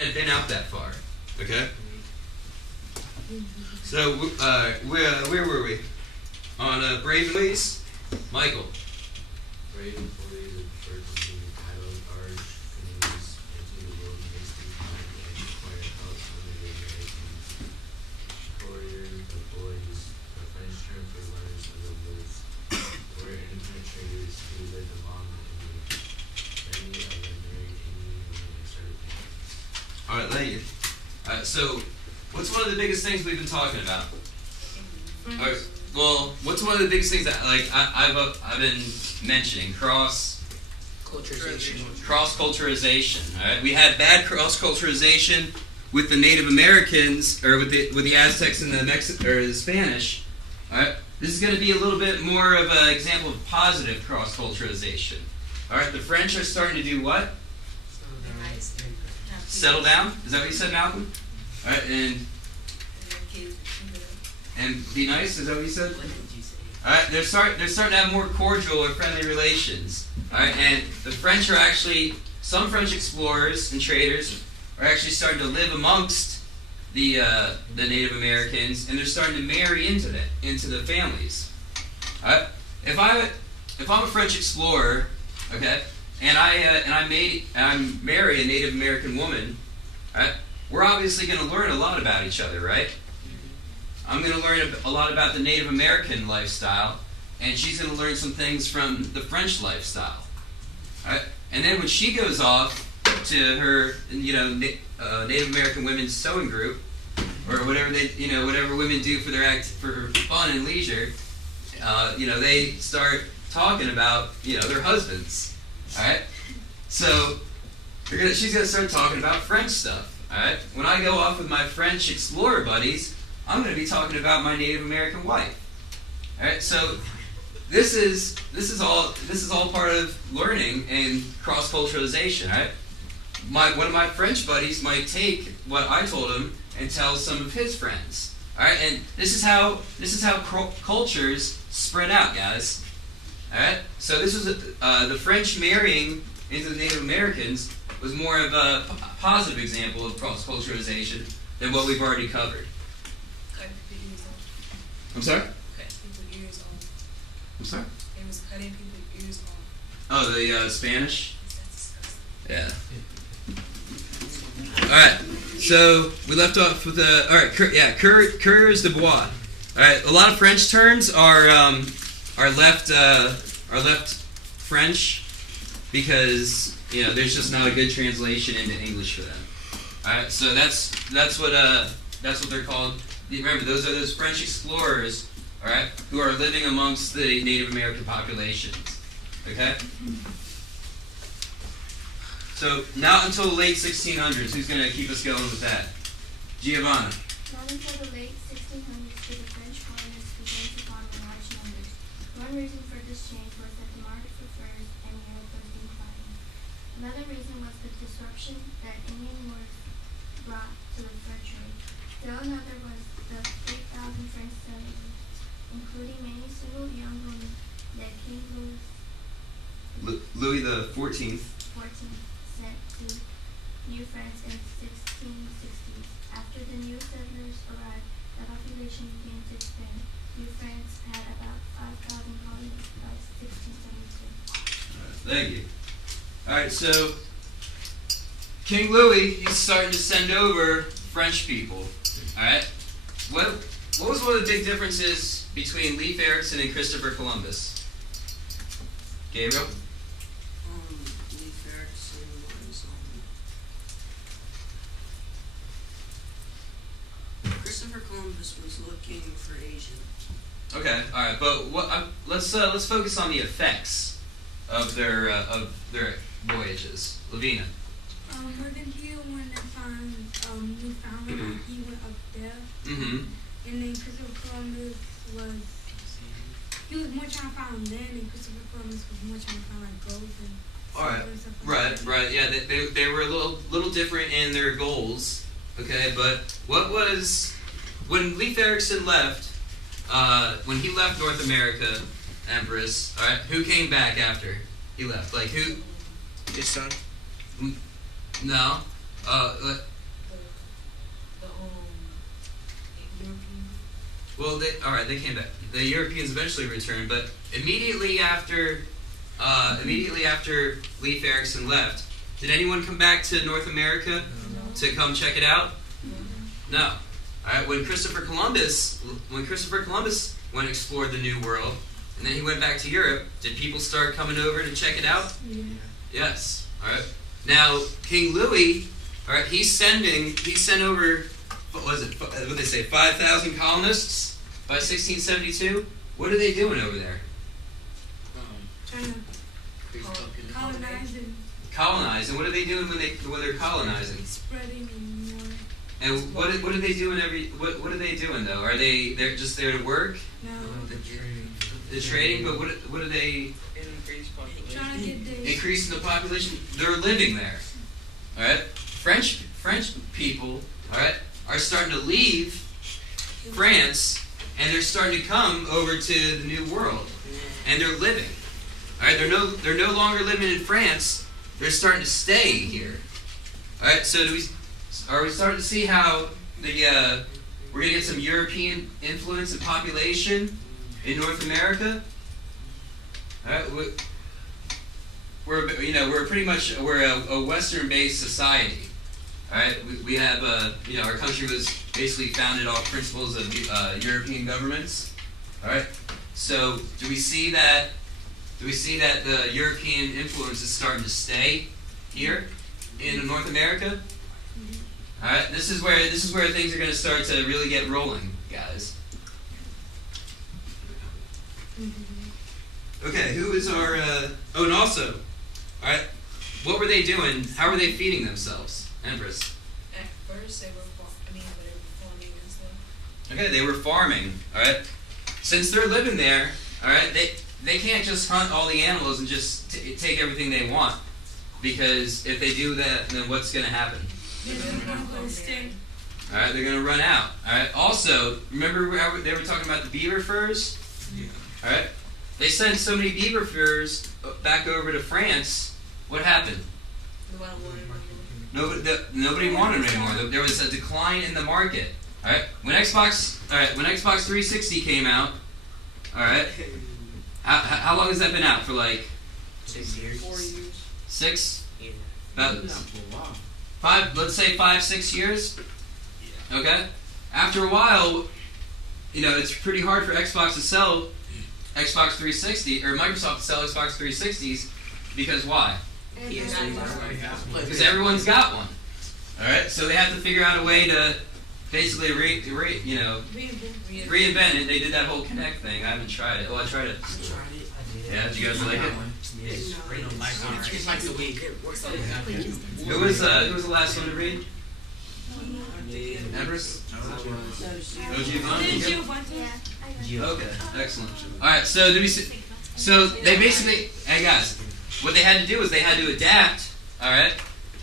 had been out that far. Okay? So, where were we? On Brave Ways? Michael. Brave employees of church continued paddling large canoes into the wilderness to find and acquire help from the Americans. Couriers of boys, the French term for runners of the woods, were independent traders who lived along the Indian. Many of them married Indian women and started families. Alright, thank you. So, what's one of the biggest things we've been talking about? Alright, well, what's one of the biggest things that, I've been mentioning? Culturization. Cross-culturization. Alright, we had bad cross-culturization with the Native Americans, or with the Aztecs and the Spanish. Alright, this is going to be a little bit more of an example of positive cross-culturization. Alright, the French are starting to do what? Settle down? Is that what you said, Malcolm? Alright, and be nice? Is that what you said? Alright, they're starting to have more cordial or friendly relations. Alright, and the French are actually, some French explorers and traders are actually starting to live amongst the Native Americans, and they're starting to marry into the families. Alright, if I'm a French explorer, okay, and I marry a Native American woman, right? We're obviously going to learn a lot about each other, right? I'm going to learn a lot about the Native American lifestyle, and she's going to learn some things from the French lifestyle, right? And then when she goes off to her, Native American women's sewing group, or whatever whatever women do for for fun and leisure, they start talking about their husbands. Alright? So, she's going to start talking about French stuff. Alright? When I go off with my French explorer buddies, I'm going to be talking about my Native American wife. Alright? So, this is all part of learning and cross-culturalization. Alright? One of my French buddies might take what I told him and tell some of his friends. Alright? And this is how cultures spread out, guys. Alright, so this was the French marrying into the Native Americans was more of a positive example of cross-culturalization than what we've already covered. Cutting people's ears off. I'm sorry? Cutting people's ears off. I'm sorry? It was cutting people's ears off. Oh, the Spanish? That's disgusting. Yeah. Alright, so we left off with coureurs de bois. Alright, a lot of French terms are left French because there's just not a good translation into English for them. All right, so that's what they're called. Remember, those French explorers, all right, who are living amongst the Native American populations. Okay. So not until the late 1600s. Who's going to keep us going with that? Giovanna. Not until the late 1600s did the French colonists begin to farm in large numbers. One reason for this change was that the market for furs and Europe was declining. Another reason was the disruption that Indian wars brought to the fur trade. Still another was the 8,000 French settlers, including many single young women that King Louis the 14th sent to New France in 1660s. After the new settlers arrived, the population began to expand. New France had about 5,000 colonists by 1672. Thank you. Alright, so King Louis, he's starting to send over French people. Alright? What was one of the big differences between Leif Erikson and Christopher Columbus? Gabriel? Leif Erikson was Christopher Columbus was looking for Asia. Okay, alright, but let's focus on the effects of their voyages. Lavina. Wasn't he the one that found Newfoundland? He went up there. Mm-hmm. And then Christopher Columbus he was more trying to find land, and Christopher Columbus was more trying to find like gold and Alright, silver and stuff like that. right, yeah, they were a little different in their goals, okay, but when Leif Erikson left, when he left North America, Empress, alright, who came back after he left? Like, who? His son? No. they came back. The Europeans eventually returned, but immediately after Leif Erikson left, did anyone come back to North America to come check it out? No. All right. When Christopher Columbus went and explored the New World, and then he went back to Europe, did people start coming over to check it out? Yeah. Yes. All right. Now King Louis, all right, he sent over, what was it? What did they say? 5,000 colonists by 1672. What are they doing over there? Trying to colonize and Colonize. And what are they doing when they're colonizing? spreading and more. And what are they doing what are they doing though? They're just there to work? Now, The trading, but what are they trying to get the increasing the population? They're living there. All right? French people, all right, are starting to leave France and they're starting to come over to the New World. And they're living. All right, they're no longer living in France. They're starting to stay here. All right, so are we starting to see how we're going to get some European influence and population in North America? All right, we're a Western-based society. All right, we have our country was basically founded off principles of European governments. All right, so do we see that the European influence is starting to stay here in North America? All right, this is where things are going to start to really get rolling, guys. Okay, who is our? Oh, and also, all right, what were they doing? How were they feeding themselves, Empress? At first, they were farming and stuff. Okay, they were farming. All right, since they're living there, all right, they can't just hunt all the animals and just take everything they want, because if they do that, then what's going to happen? All right, they're going to run out. All right. Also, remember how they were talking about the beaver furs? Yeah. All right. They sent so many beaver furs back over to France. What happened? Nobody wanted them anymore. There was a decline in the market. All right. When Xbox 360 came out, all right. How long has that been out for? Like 6 years. 4 years. 6? Yeah. About Wow. 5. Let's say 5-6 years. Okay. After a while, it's pretty hard for Xbox to sell Xbox 360 or Microsoft to sell Xbox 360s because why? Because everyone's got one. All right. So they have to figure out a way to basically reinvent it. They did that whole Kinect thing. I haven't tried it. Well, I tried it. Yeah, did you guys like it? It's like the week. Who was the last one to read? Empress? Yeah, Okay, excellent. All right, so they basically, hey guys, what they had to do was they had to adapt, all right,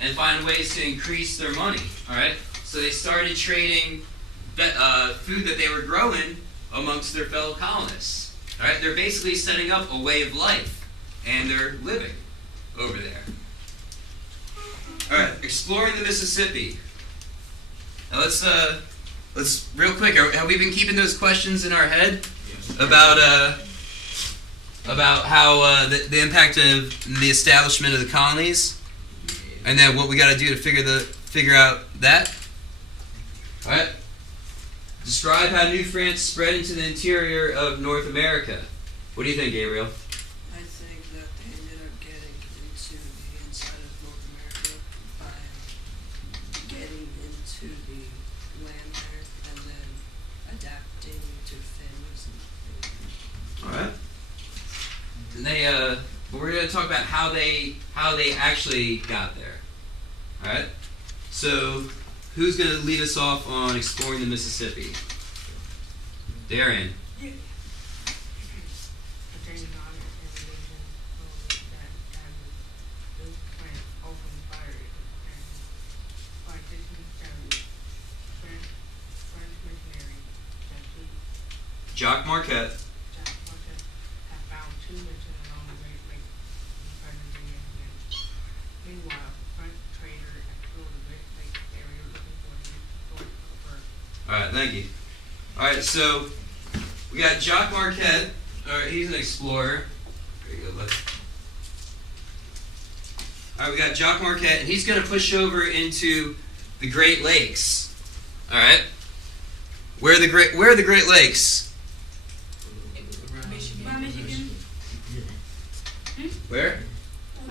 and find ways to increase their money, all right. So they started trading food that they were growing amongst their fellow colonists. All right, they're basically setting up a way of life, and they're living over there. All right, exploring the Mississippi. Now let's real quick. Have we been keeping those questions in our head about how the impact of the establishment of the colonies, and then what we got to do to figure out that? All right. Describe how New France spread into the interior of North America. What do you think, Gabriel? I think that they ended up getting into the inside of North America by getting into the land there and then adapting to things. All right. And we're going to talk about how they actually got there. All right. So, who's going to lead us off on exploring the Mississippi? Darian. Jacques Marquette. All right, thank you. All right, so we got Jacques Marquette. All right, he's an explorer. There you go, look. All right, we got Jacques Marquette, and he's going to push over into the Great Lakes. All right. Where are the Great Lakes? By Michigan. Where?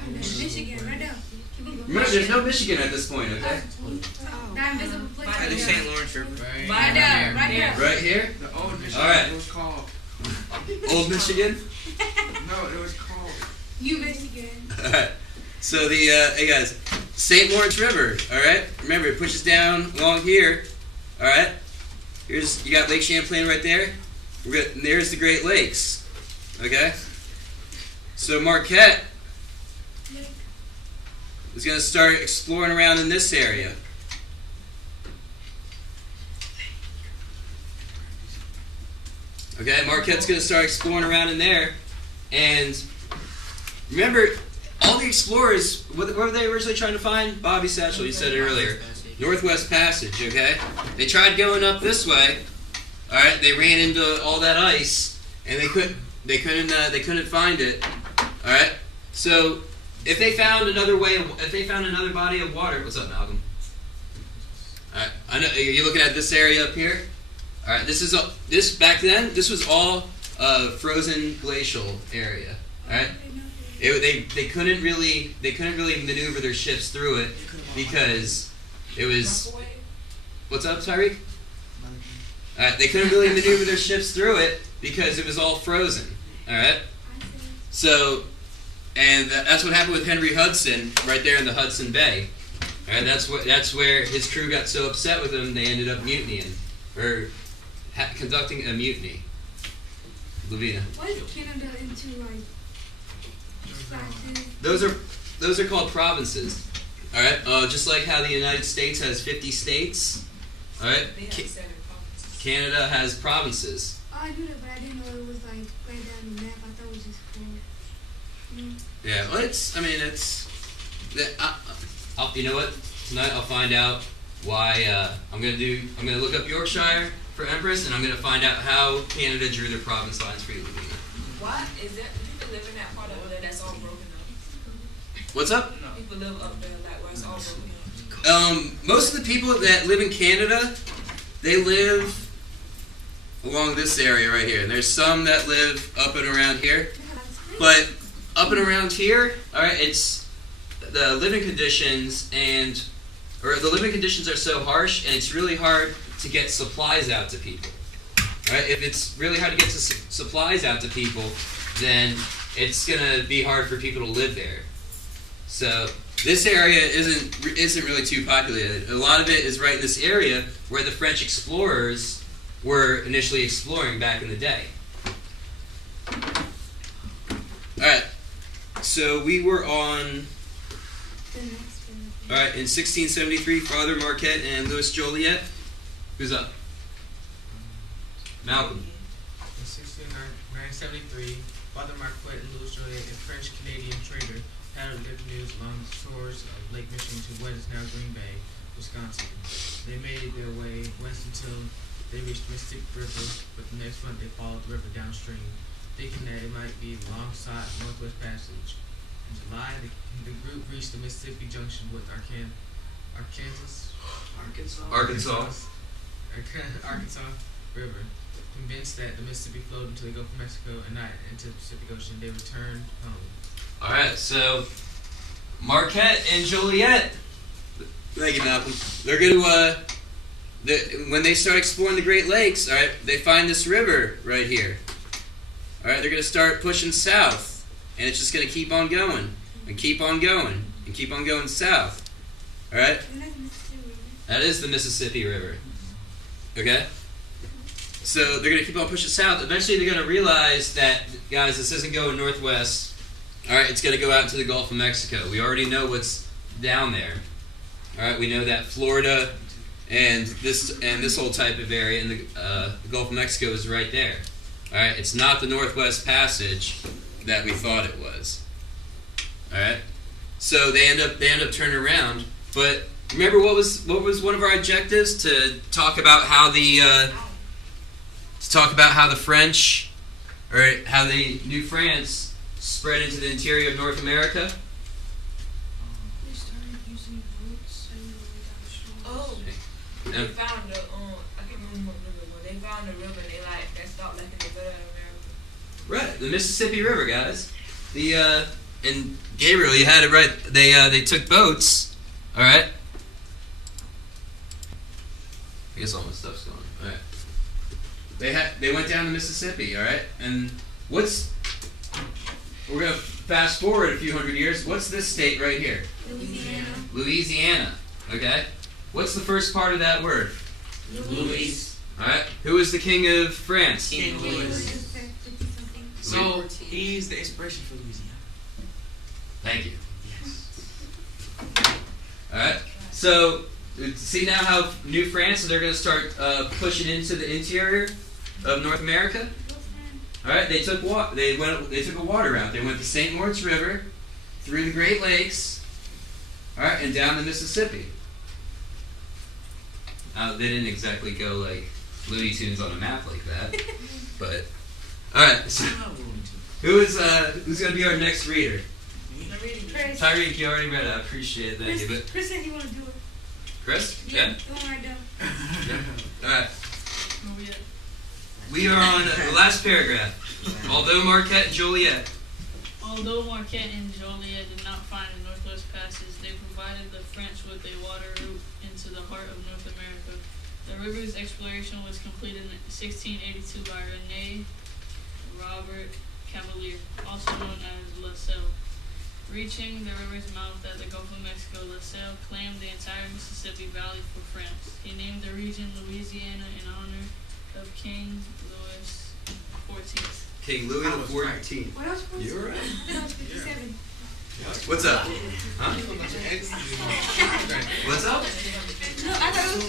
Michigan, right there. Remember, there's no Michigan at this point, okay? That invisible place. By Right the there. St. Lawrence River. Right there, right there. Right here? The old Michigan. All right. It was called. Old Michigan? No, it was called. You Michigan. All right. So the, hey guys, St. Lawrence River, all right? Remember, it pushes down along here, all right? You got Lake Champlain right there. There's the Great Lakes, okay? So Marquette is going to start exploring around in this area. Okay, Marquette's going to start exploring around in there. And remember, all the explorers, what were they originally trying to find? Bobby Satchel, you said it earlier. Northwest Passage, okay? They tried going up this way. All right, they ran into all that ice, and they couldn't find it. All right, so if they found another body of water, what's up, Malcolm? All right, I know you're looking at this area up here. All right, this back then. This was all frozen glacial area. All right, they couldn't really maneuver their ships through it because it was. What's up, Tyreek? All right, they couldn't really maneuver their ships through it because it was all frozen. All right, so that's what happened with Henry Hudson right there in the Hudson Bay. All right, that's where his crew got so upset with him they ended up mutinying or conducting a mutiny. Lavina. What is Canada into, like, taxes? Those are called provinces. All right, just like how the United States has 50 states. All right, They have 7 provinces. Canada has provinces. Oh, I knew that, but I didn't know it was, like, right there on the map. I thought it was just cool. Yeah, well, you know what? Tonight I'll find out why. I'm gonna look up Yorkshire for Empress, and I'm gonna find out how Canada drew their province lines for you, Lavina. Why is that? People live in that part of there that's all broken up. What's up? People live up there like where it's all broken up. Most of the people that live in Canada, they live along this area right here. And there's some that live up and around here. But up and around here, all right, it's the living conditions the living conditions are so harsh, and it's really hard to get supplies out to people. All right, if it's really hard to get supplies out to people, then it's gonna be hard for people to live there. So this area isn't really too populated. A lot of it is right in this area where the French explorers were initially exploring back in the day. All right, so we were on. The next one. All right, in 1673, Father Marquette and Louis Joliet. Who's up? Malcolm. In 1673, Father Marquette and Louis Joliet, a French-Canadian trader, paddled their canoes along the shores of Lake Michigan to what is now Green Bay, Wisconsin. They made their way west until they reached Mississippi River, but the next month they followed the river downstream, thinking that it might be the long-sought Northwest Passage. In July, the group reached the Mississippi junction with Arkansas River. Convinced that the Mississippi flowed into the Gulf of Mexico and not into the Pacific Ocean, they returned home. All right, so Marquette and Joliet. Thank you, Malcolm. They're going to, when they start exploring the Great Lakes, all right, they find this river right here. All right, they're going to start pushing south, and it's just going to keep on going and keep on going and keep on going south. All right, And that's Mississippi. that is the Mississippi River. Okay. So they're going to keep on pushing south. Eventually, they're going to realize that, guys, this isn't going northwest. All right, it's going to go out into the Gulf of Mexico. We already know what's down there. All right, we know that Florida and this whole type of area in the Gulf of Mexico is right there. All right, it's not the Northwest Passage that we thought it was. All right, so they end up turning around. But remember, what was one of our objectives? To talk about how the to talk about how the French, or how the New France spread into the interior of North America. They started using boats and Oh, Yeah. they found the I can't remember what river it was. They found the river and that stopped like in the middle of America. Right, the Mississippi River, guys. The and Gabriel, you had it right. They took boats. All right. I guess all my stuff's gone. All right. They went down the Mississippi. All right, and we're gonna fast forward a few hundred years. What's this state right here? Louisiana. Louisiana. Okay. What's the first part of that word? Louis. All right. Who is the king of France? King Louis. 50-something. So he's the inspiration for Louisiana. Thank you. Yes. All right. So see now how New France, they're going to start pushing into the interior of North America. All right. They took They took a water route. They went the St. Lawrence River, through the Great Lakes, all right, and down the Mississippi. They didn't exactly go like Looney Tunes on a map like that, but all right. So, who's going to be our next reader? Chris. Tyreek, you already read it. I appreciate it. Thank you. But Chris said he want to do it. Chris, yeah. The one right there. All right. We are on the last paragraph. Although Marquette and Joliet. Although Marquette and Joliet did not find the Northwest Passage, they provided the French with a water route into the heart of North America. The river's exploration was completed in 1682 by Rene Robert Cavalier, also known as La Salle. Reaching the river's mouth at the Gulf of Mexico, La Salle claimed the entire Mississippi Valley for France. He named the region Louisiana in honor of King Louis XIV. King Louis the 14th. What else was You're right. No, it's 57. What's up? Huh? What's up? No, I thought it was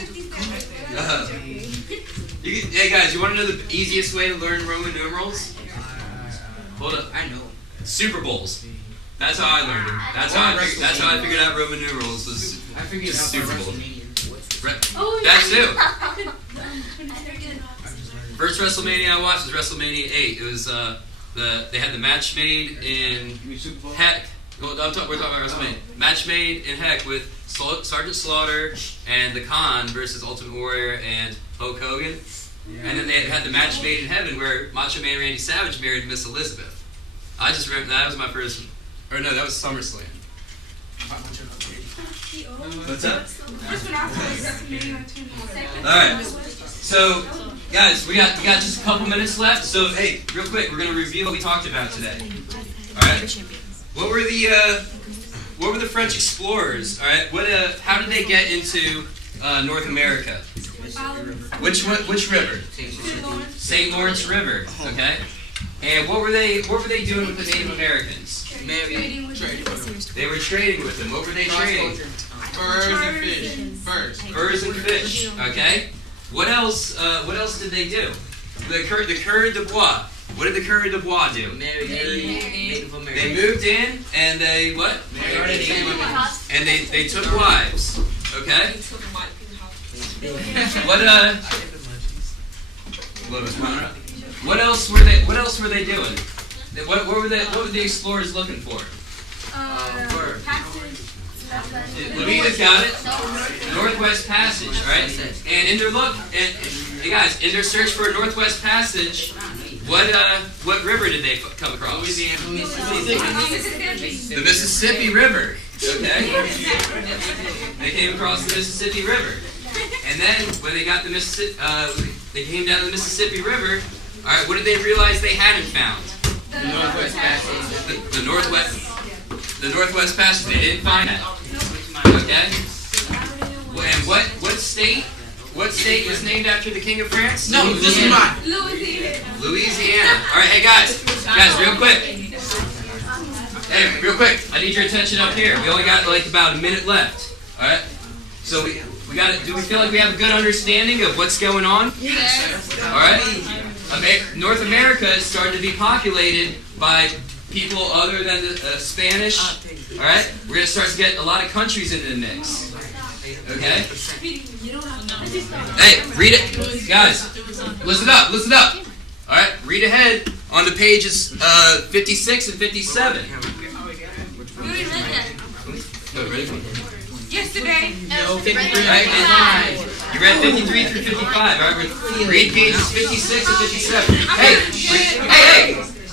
57. Hey guys, you want to know the easiest way to learn Roman numerals? Hold up. I know. Super Bowls. That's how I learned them. That's how I figured out Roman numerals was I figured just out Super by Bowl. WrestleMania. Oh, That too. I First WrestleMania I watched was WrestleMania 8. It was they had the match made in Heck. We're talking about WrestleMania. Match made in Heck with Sergeant Slaughter and the Khan versus Ultimate Warrior and Hulk Hogan. And then they had the match made in heaven where Macho Man Randy Savage married Miss Elizabeth. I just remember that was my first. Or no, that was SummerSlam. What's up? First one I saw was WrestleMania 2. All right. So, guys, we got just a couple minutes left. So, hey, real quick, we're gonna review what we talked about today. All right. What were the French explorers? All right. How did they get into North America? Which river? St. Lawrence River. Okay. And what were they doing with the Native Americans? They were trading with them. What were they trading? Furs and fish. Furs and fish. Okay. What else did they do? The Coureur de Bois. What did the Coureur de Bois do? Native They American. moved in and they what? And they took wives. Okay. He took my house. What else were they doing? What were the explorers looking for? Louise got it. Northwest Passage, right? And in hey guys, in their search for a Northwest Passage, what river did they come across? The Mississippi River. Okay. They came across the Mississippi River, and then when they got they came down the Mississippi River. All right, what did they realize they hadn't found? The Northwest Passage. The Northwest Passage. They didn't find that. Okay. And what state? What state was named after the King of France? No, this is mine. Louisiana. All right, hey guys, real quick. Hey, real quick. I need your attention up here. We only got like about a minute left. All right. So we got it. Do we feel like we have a good understanding of what's going on? Yes. All right. North America is starting to be populated by people other than the Spanish. All right. We're gonna start to get a lot of countries into the mix. Okay. Hey, read it, guys. Listen up. Listen up. All right, read ahead on to pages 56 and 57. Oh, ready? Yesterday. No, 53. Right, and you read 53 through 55. All right, read pages 56 and 57.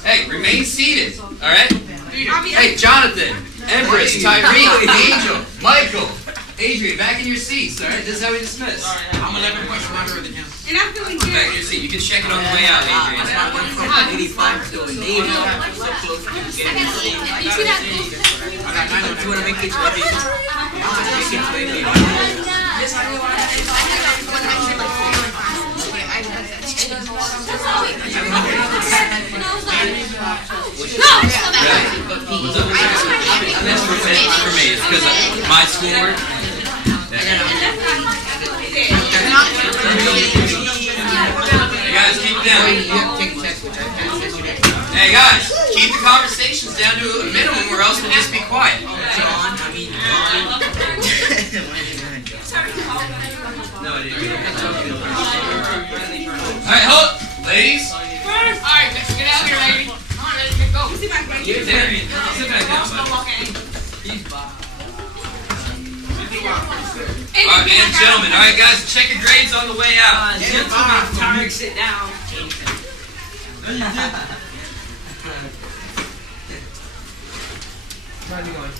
Hey, remain seated. All right. Hey, Jonathan, Empress, Tyree, Angel, Michael, Adrian, back in your seats. All right, this is how we dismiss. I'm 11 points smarter than him. And I'm feeling Back in good. your seat. You can check it on the way out, Adrian. I went from 85 to an 80. You see that? I got 9. You want to make it to That's for me. It's because of my schoolwork. Hey guys, keep it down. Hey guys, keep the conversations down to a minimum, or else we'll just be quiet. No, I didn't. All right, hold up, ladies. Alright, let's get out here, lady. Come on, let's go. Get there. Sit back down, bud. All right, and gentlemen. All right, guys, check your grades on the way out. Tarek, sit down. Where are we going?